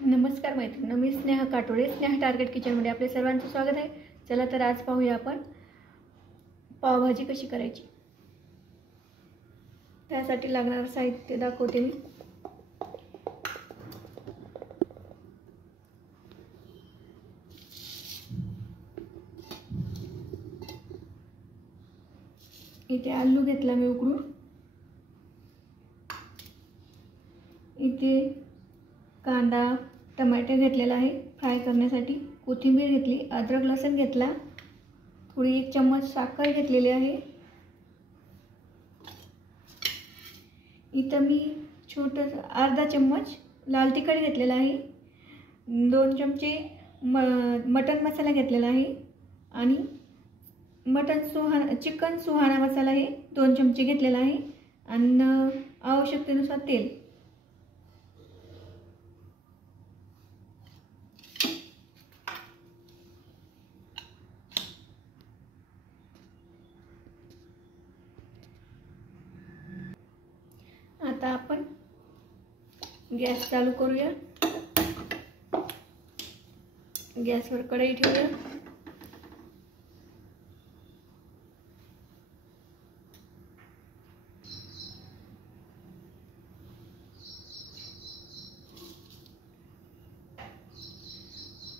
नमस्कार मैत्रिणी, मी स्नेहा काटोळे. स्नेहा टार्गेट किचनमध्ये आपले सर्वांचं स्वागत आहे. चला तर आज पाहूया आपण पावभाजी कशी करायची. त्यासाठी लागणारं साहित्य दाखवते मी. इथे आलू घेतला मी उकडून. इथे कांदा टमाटे घेतलेला आहे फ्राय करण्यासाठी. कोथिंबीर घेतली, अद्रक लसूण घेतला, थोडी 1 चम्मच साखर घेतलेली आहे. इथं मी छोटं अर्धा चम्मच लाल तिखट घेतलेला आहे. 2 चमचे मटन मसाला घेतलेला आहे आणि चिकन सुहाना मसाला आहे 2 चमचे घेतलेला आहे आणि आवश्यकतेनुसार तेल. आता आपण गॅस चालू करूया. गॅसवर कढई ठेवूया.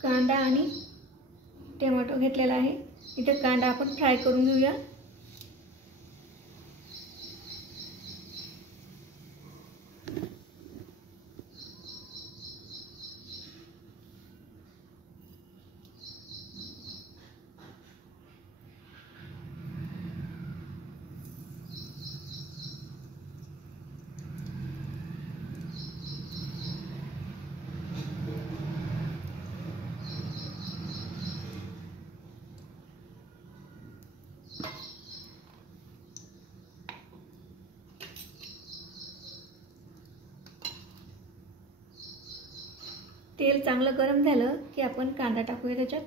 कांदा आणि टोमॅटो घेतलेला आहे. इथे कांदा आपण फ्राय करून घेऊया. तेल चांगलं गरम झालं की आपण कांदा टाकूया त्याच्यात.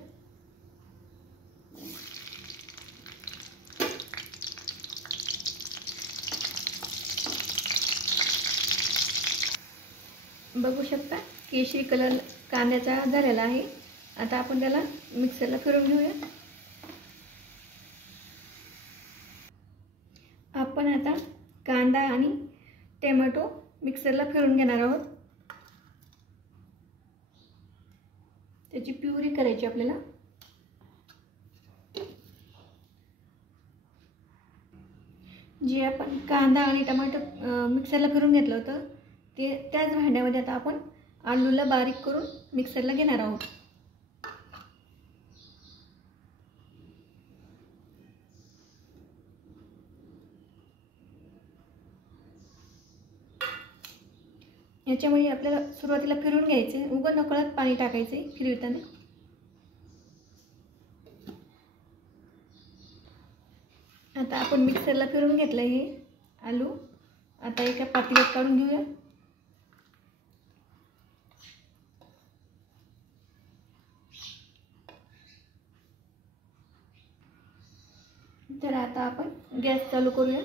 बघू शकता केशरी कलर कांद्याचा झालेला आहे. आता आपण त्याला मिक्सरला फिरवून घेऊया. आपण आता कांदा आणि टोमॅटो मिक्सरला फिरवून घेणार आहोत. त्याची प्युरी करायची आपल्याला. जे आपण कांदा आणि टमाटर मिक्सरला फिरवून घेतलं होतं ते त्याच भांड्यामध्ये आता आपण आलूला बारीक करून मिक्सरला घेणार आहोत. याच्यामध्ये आपल्याला सुरुवातीला फिरवून घ्यायचे, उघड नकळत पाणी टाकायचे फिरवताना. आता आपण मिक्सरला फिरवून घेतलं हे आलू. आता एका पातेल्यात काढून घेऊया. तर आता आपण गॅस चालू करूया.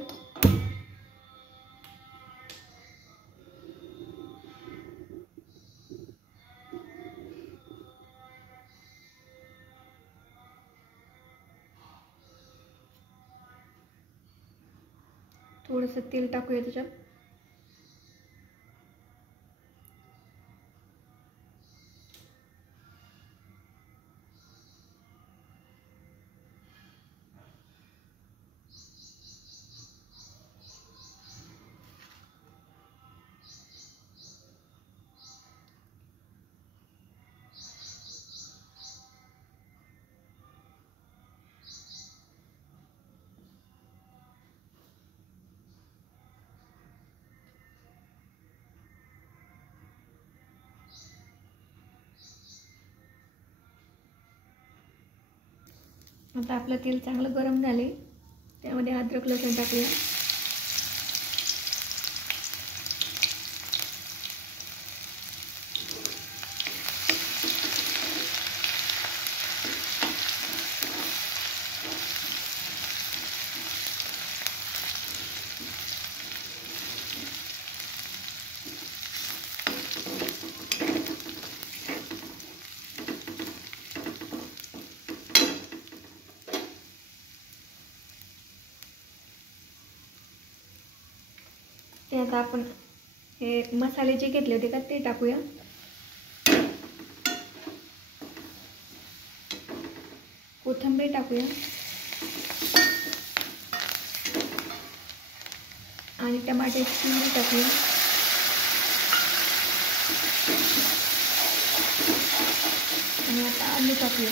थोडंसं तेल टाकूया त्याच्यात. आता आपलं तेल चांगलं गरम झाले. त्यामध्ये अद्रक लसूण टाकूया. आता आपण हे मसाले जे घेतले होते का ते टाकूया. कोथिंबीर टाकूया आणि टमाट्याची प्युरी टाकूया. आणि आता आलू टाकूया.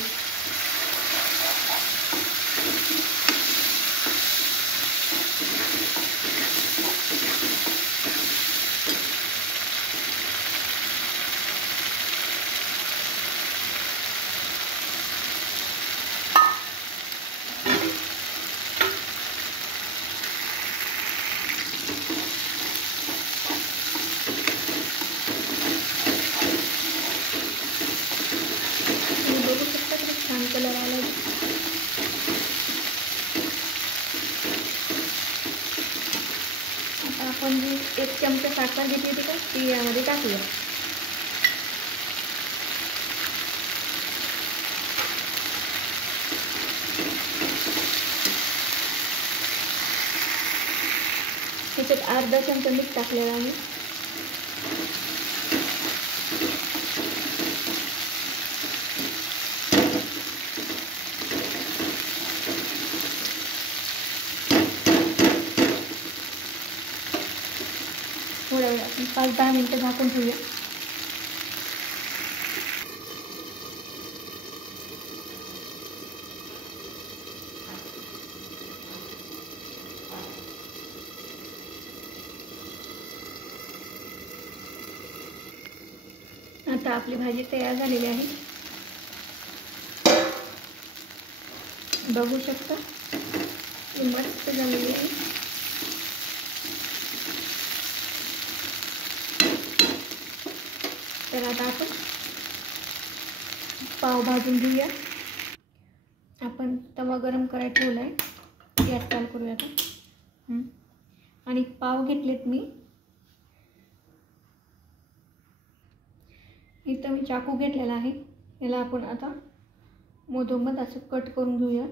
बघू शकता किती छान कलर आला. आता आपण जी 1 चमचा साखर घेतली होती का ती यामध्ये टाकूया. त्याच्यात अर्धा चमचा मीठ टाकलेलं आहे. थोड्या वेळ आपण 5-10 मिनिटं झाकून ठेवूया. आता आपली भाजी तयार झालेली आहे. बघू शकता ही मस्त झालेली आहे. तर आता आपण पाव भाजून घेऊया. आपण तवा गरम करायला ठेवला आहे. गॅस चालू करूया आता. आणि पाव घेतलेत मी. इथं मी चाकू घेतलेला आहे. याला आपण आता मधोमध असं कट करून घेऊया.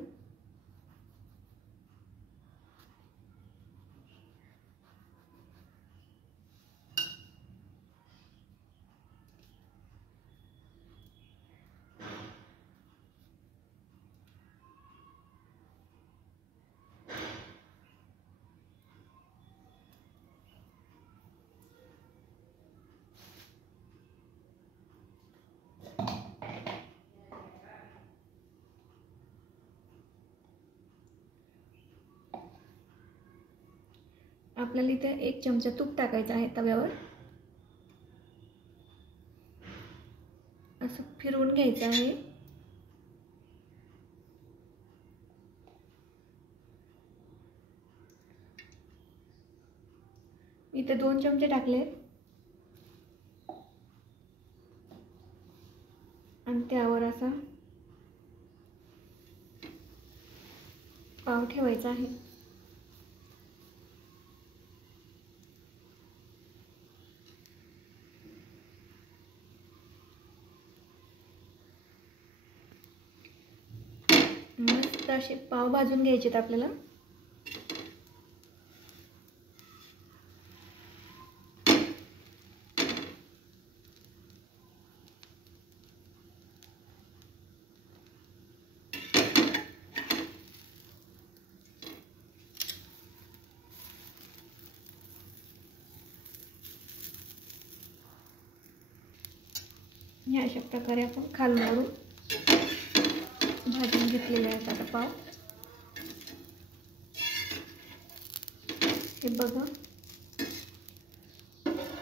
आपल्याला इथे 1 चमचा तूप टाकायचं आहे तव्यावर. असं फिरवून घ्यायचं आहे. इथे 2 चमचे टाकले आणि त्यावर असा पाव ठेवायचा आहे. मस्त असे पाव भाजून घ्यायचे आहेत आपल्याला. या अशा प्रकारे आपण खालून भाजून घेतलेले आहेत आता पाव. हे बघा.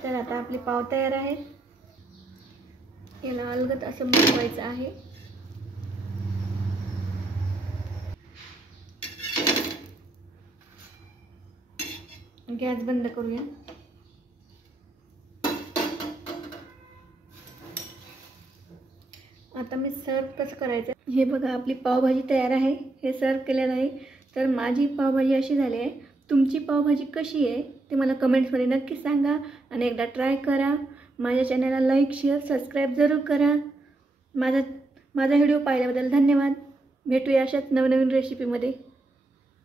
तर आता आपले पाव तयार आहे. याला अलगद असं मिळवायचं आहे. गॅस बंद करूया. आता मी सर्व कसं करायचं हे बघा. आपली पावभाजी तयार आहे. हे सर्व केलेलं आहे. तर माझी पावभाजी अशी झाली आहे. तुमची पावभाजी कशी आहे ते मला कमेंट्समध्ये नक्की सांगा आणि एकदा ट्राय करा. माझ्या चॅनलला लाईक शेअर सबस्क्राईब जरूर करा. माझा व्हिडिओ पाहिल्याबद्दल धन्यवाद. भेटूया अशाच नवनवीन रेसिपीमध्ये.